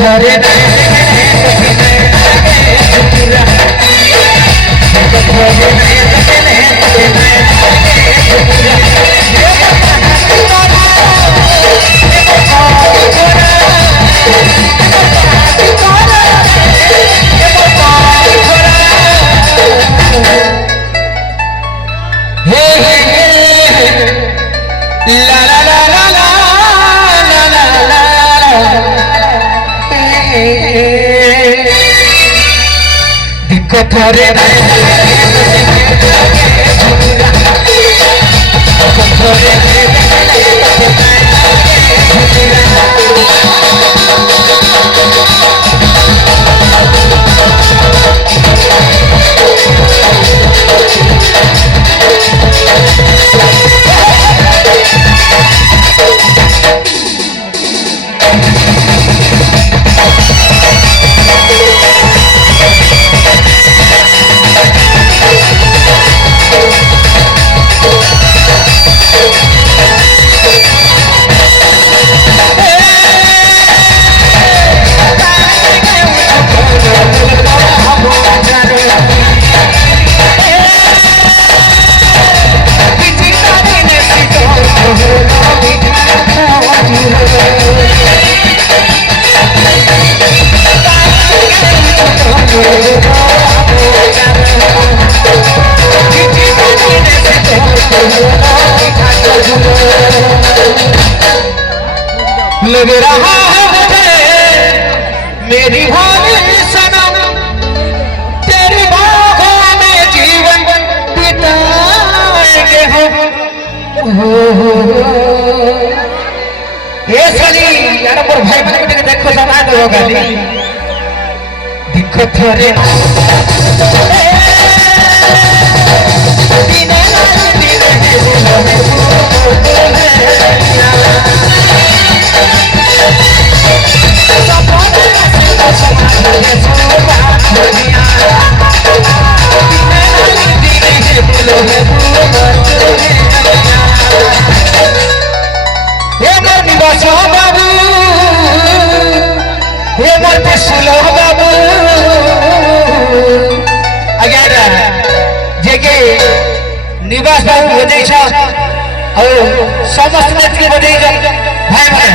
थरे थरे लग रहा है मुझे मेरी भाभी सनम तेरी बाहों में जीवन बिताएंगे हम ये साली यार पर भाई बने बेटे देखो समाज होगा दिखो थोड़े निवास बाबू बजे समस्त भाई भाई